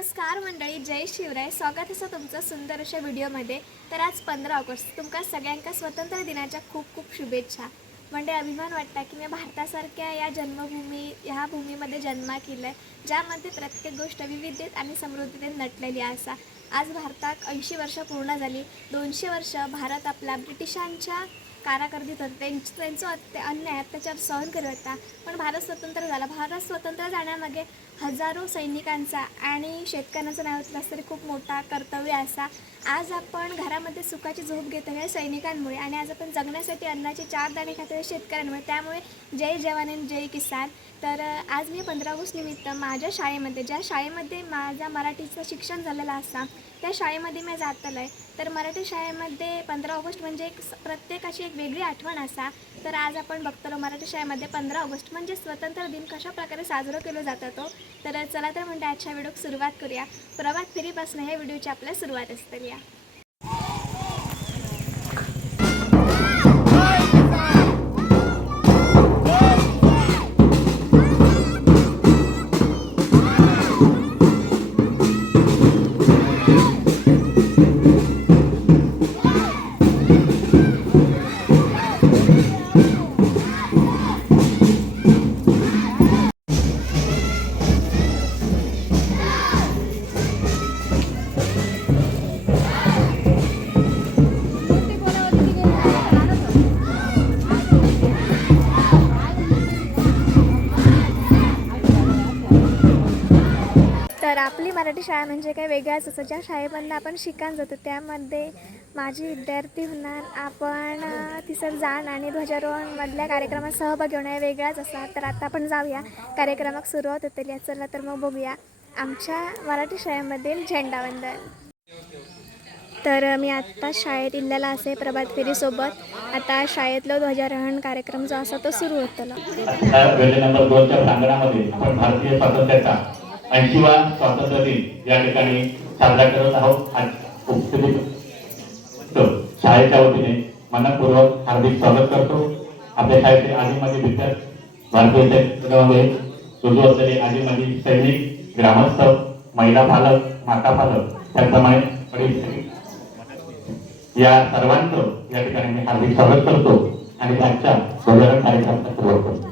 नमस्कार मंडळी, जय शिवराय. स्वागत असं तुमचं सुंदर अशा व्हिडिओमध्ये. तर आज 15 ऑगस्ट, तुमका सगळ्यांका स्वातंत्र्य दिनाच्या खूप खूप शुभेच्छा. म्हणजे अभिमान वाटता की मी भारतासारख्या या ह्या भूमीमध्ये जन्म केलाय, ज्यामध्ये प्रत्येक गोष्ट विविधतेत आणि समृद्धीतेत नटलेली असा. आज भारताक 80 वर्ष पूर्ण झाली. 200 वर्ष भारत आपला ब्रिटिशांच्या कारागिर्दीत होता. त्यांचं अन्याय अत्याचार सहन करत होता. पण भारत स्वतंत्र झाला. भारत स्वतंत्र जाण्यामागे हजारो सैनिकांचा आणि शेतकऱ्यांचा नाही होतलास तरी खूप मोठा कर्तव्य असा. आज आपण घरामध्ये सुखाची झोप घेतो हे सैनिकांमुळे, आणि आज आपण जगण्यासाठी अन्नाचे 4 दाणे खातो हे शेतकऱ्यांमुळे. त्यामुळे जय जवान आणि जय किसान. तर आज मी 15 ऑगस्ट निमित्त माझ्या शाळेमध्ये, ज्या शाळेमध्ये माझ्या मराठीचं शिक्षण झालेलं असा, त्या शाळेमध्ये मी जातलं आहे. तर मराठी शाळेमध्ये 15 ऑगस्ट म्हणजे प्रत्येकाची एक वेगळी आठवण असा. तर आज आपण बघतो मराठी शाळेमध्ये 15 ऑगस्ट म्हणजे स्वतंत्र दिन कशा प्रकारे साजरा केला जातो. तर चला तर म्हणजे आजच्या व्हिडिओक सुरुवात करूया. प्रभात फेरीपासून हे व्हिडिओची आपल्या सुरुवात असते या. तर आपली मराठी शाळा म्हणजे काही वेगळाच असं. ज्या शाळेमधनं आपण शिकायला जातो त्यामध्ये माझी विद्यार्थी होणार. आपण तिसर जाण आणि ध्वजारोहणमधल्या कार्यक्रमात सहभागी होणं वेगळाच असा. तर आता आपण जाऊया, कार्यक्रमाक सुरुवात होते. चला तर मग बघूया आमच्या मराठी शाळेमधील झेंडावंदन. तर मी आत्ता शाळेत इल्लेला असे प्रभात फेरीसोबत. आता शाळेतलं ध्वजारोहण कार्यक्रम जो असा तो सुरू होतो. वेळे नंबर 2च्या प्रांगणामध्ये आपण भारतीय स्वातंत्र्याचा 80वा स्वातंत्र्य दिन या ठिकाणी साजरा करत आहोत. आज शाळेच्या वतीने मनपूर्वक हार्दिक स्वागत करतो. आपल्या शाळेचे आधी माजी विद्यार्थी, भारतीय सैन्यामध्ये रुजू असलेले आधी माजी सैनिक, ग्रामस्थ, महिला पालक, माता पालक, त्याचप्रमाणे वडील या सर्वांचं या ठिकाणी मी हार्दिक स्वागत करतो आणि आजच्या ध्वजारोहण कार्यक्रमाला सुरुवात करतो.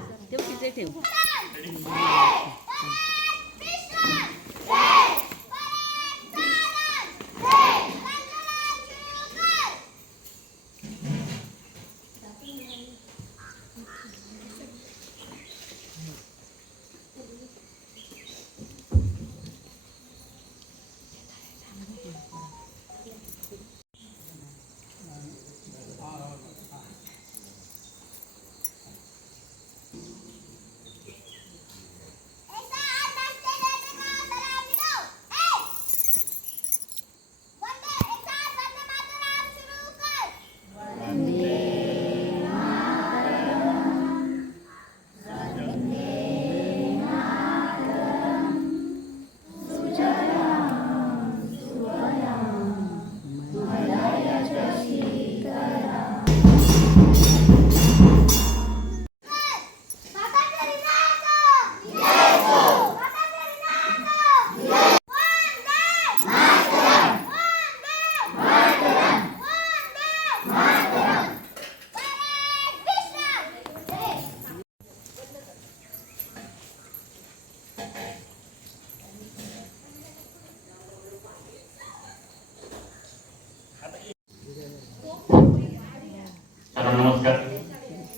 नमस्कार.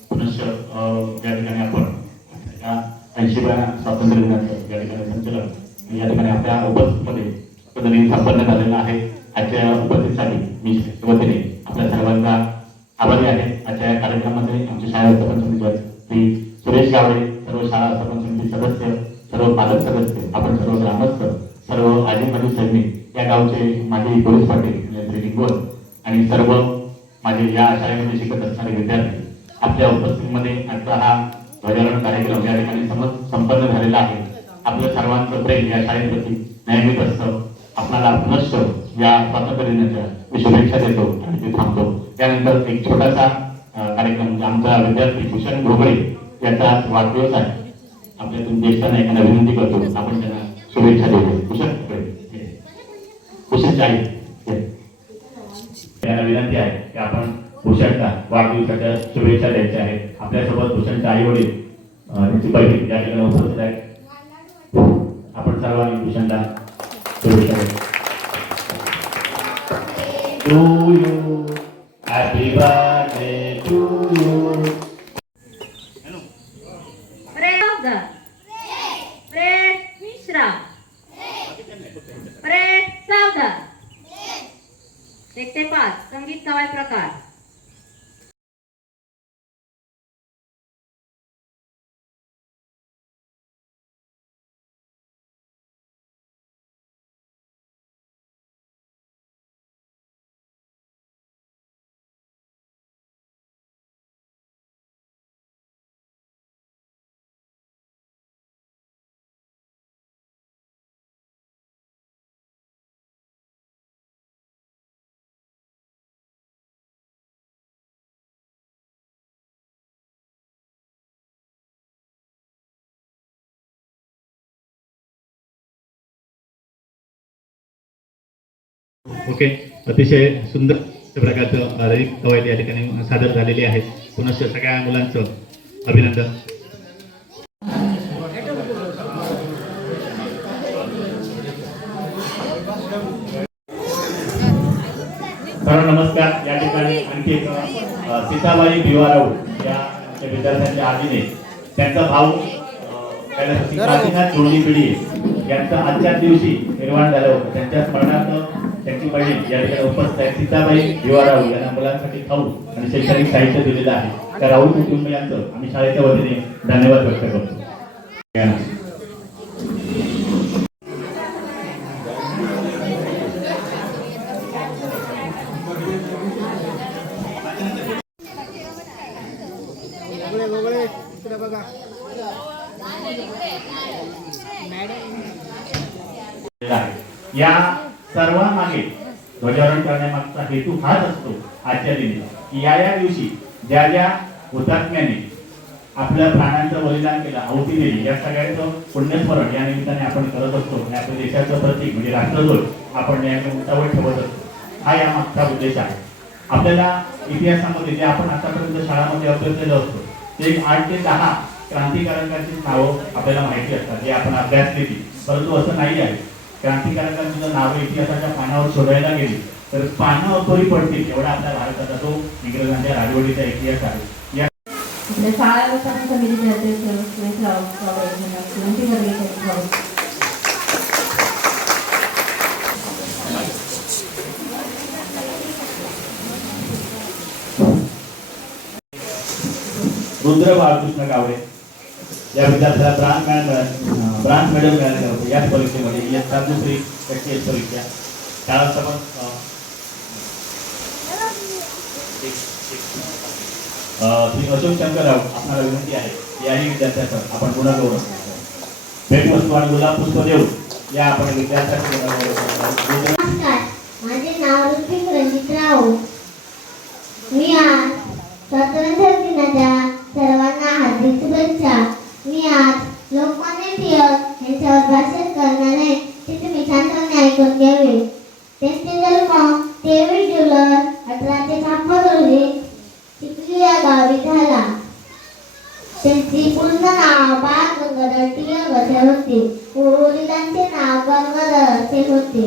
पुनश्च या ठिकाणी आपण 80व्या स्वातंत्र्य दिनाचं या ठिकाणी संचलन या ठिकाणी आपल्या उपस्थितीमध्ये पद्धतीने संपन्न झालेलं आहे. आजच्या उपस्थितीसाठी मी वतीने आपल्या सर्वांचा आभारी आहे. आजच्या या कार्यक्रमामध्ये आमच्या शाळा सरपंच समिती श्री सुरेश गावडे, सर्व शाळा सरपंच समिती सदस्य, सर्व पालक सदस्य, आपण सर्व ग्रामस्थ, सर्व आजी माजी सैनिक, या गावचे माजी पोलीस पाटील लिंगवत आणि सर्व माझे या शाळेमध्ये शिकत असणारे विद्यार्थी, आपल्या उपस्थितीमध्ये आजचा हा ध्वजारोहण कार्यक्रम या ठिकाणी संपन्न झालेला आहे. आपल्या सर्वांचं प्रेम या शाळेप्रती नेहमीच असतं. आपल्याला पुनश्च या स्वातंत्र्य दिनाच्या शुभेच्छा देतो आणि ते थांबतो. त्यानंतर एक छोटासा कार्यक्रम, आमचा विद्यार्थी भूषण घोगळे याचा वाढदिवस आहे. आपल्यातून ज्येष्ठ नायकांना विनंती करतो आपण त्यांना शुभेच्छा देतो. भूषण घोगळे. भूषणच्या आई त्यांना विनंती आहे की आपण भूषणला वाढदिवसाच्या शुभेच्छा द्यायच्या आहेत. आपल्यासोबत भूषणचे आई वडील त्यांची बहीण या ठिकाणी उपस्थित आहेत. आपण सर्वांनी भूषणला शुभेच्छा द्यायच्या. To you, happy birthday to you. Fred Mishra. Fred Savdar. 1 ते 5 संगीत कवाय प्रकार. ओके, अतिशय सुंदर प्रकारचं ललित कवायत या ठिकाणी सादर झालेली आहे. पुनश्च सगळ्या मुलांचं अभिनंदन. तर नमस्कार. या ठिकाणी आणखी एक सीताबाई भिवाराव या विद्यार्थ्यांच्या आधीने त्यांचा भाऊ काशीनाथ जोडली पिढी यांचं आजच्या दिवशी निर्माण झालं होतं. त्यांच्या स्मरणार्थ त्यांची बहीण या ठिकाणी उपस्थित आहे. सीताबाई भिवाराव यांना मुलांसाठी खाऊ आणि शैक्षणिक साहित्य दिलेलं आहे. त्या राहुल कुटुंब यांचं आम्ही शाळेच्या वतीने धन्यवाद व्यक्त करतो. या सर्वांमागे ध्वजारोहण करण्यामागचा हेतू हाच असतो आजच्या दिनी की या दिवशी ज्या ज्या हुतात्म्याने आपल्या प्राणांचं बलिदान केलं, आहुती दिली, या सगळ्यांचं पुण्यस्मरण या निमित्ताने आपण करत असतो. आणि आपल्या देशाचं प्रतीक म्हणजे राष्ट्रध्वज आपण नेहमी उंचावर ठेवत असतो. हा या मागचा उद्देश आहे. आपल्याला इतिहासामध्ये जे आपण आतापर्यंत शाळामध्ये अभ्यासलेलं असतो ते 8 ते 10 क्रांतिकारकांची नावं आपल्याला माहिती असतात, जे आपण अभ्यासली ती. परंतु असं नाही आहे. क्रांतिकारकांची जर नावं इतिहासाच्या पानावर शोधायला गेली तर पानं अपुरी पडतील एवढा आपल्या भारताचा तो इंग्रजांच्या राजवटीचा इतिहास आहे. या शाळा लोकांना समितीचे अध्यक्ष रुद्र बाळकृष्ण गावडे या विद्यार्थ्याला ब्रांच मेडल मिळाले होते याच परीक्षेमध्ये. इयत्ता दुसरी टक्केवारी परीक्षा. शाळा श्री अशोक शंकरराव आपल्याला विनंती आहे याही विद्यार्थ्याचं आपण गुणगौरव भेटवस्तू आणि गुलाब पुष्प देऊ या आपण विद्यार्थ्यांचे नमस्कार, माझे नाव ऋत्विक रणजित राव. मी आज स्वातंत्र्य दिनाच्या सर्वांना हार्दिक शुभेच्छा. मी आज लोकमान्य टिळक यांच्यावर भाषण करणार आहे, ते तुम्ही शांतपणे ऐकून घ्यावे. त्यांचे जन्म 23 जुलै 1856 रोजी चिखली या गावी झाला. त्यांची पूर्ण नाव बाळ गंगाधर टिळक असे होते. वडिलांचे नाव गंगाधर असे होते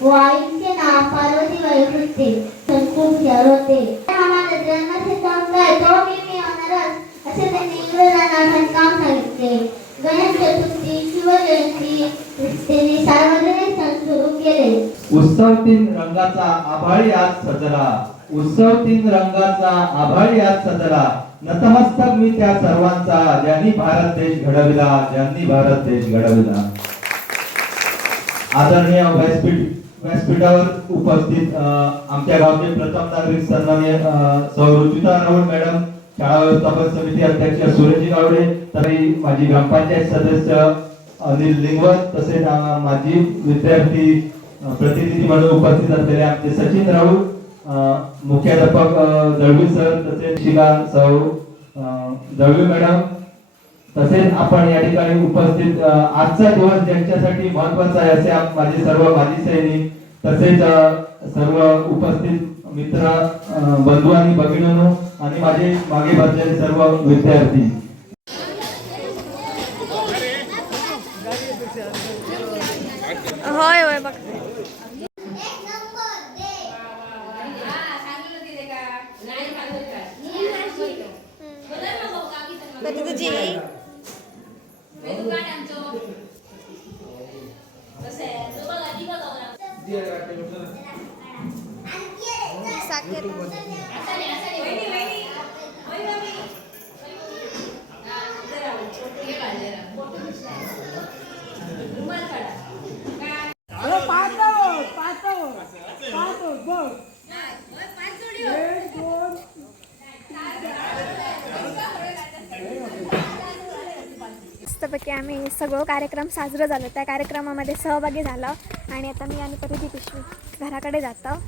व आईचे नाव पार्वतीबाई होते. खूप हुशार होते. आम्हाला जन्माचे संस्कार तो मी होणारच असे त्यांनी इंग्रजांना काम सांगितले. गणेश चतुर्थी, शिवजयंती त्यांनी सार्वजनिक सण सुरू केले. उत्सव 3 रंगाचा आभाळी आज सजला. उत्सव 3 रंगाचा आभाळी आज सजला. नतमस्तक मी त्या सर्वांचा ज्यांनी भारत देश घडविला, ज्यांनी भारत देश घडविला. आदरणीय व्यासपीठावर उपस्थित आमच्या गावचे प्रथम नागरिक सन्माननीय सौ रुचिता राहुल मॅडम, शाळा व्यवस्थापन समिती अध्यक्ष सुरेश गावडे, तरी माझी ग्रामपंचायत सदस्य अनिल लिंगवत, तसेच माझी विद्यार्थी प्रतिनिधी म्हणून उपस्थित असलेले आमचे सचिन राहुल, मुख्याध्यापक दळवी सर, तसेच शिका सौ दळवी मॅडम, तसेच आपण या ठिकाणी उपस्थित आजचा दिवस ज्यांच्यासाठी महत्त्वाचा आहे असे माझे सर्व माजी सैनिक, तसेच सर्व उपस्थित मित्र, बंधू आणि भगिनींनो आणि माझे मागे बसलेले सर्व विद्यार्थी. होय होय बघ तुझी साखर मस्तपैकी आम्ही सगळं कार्यक्रम साजरं झालं, त्या कार्यक्रमामध्ये सहभागी झालो आणि आता मी आणि परिधी पिशवी घराकडे जातो.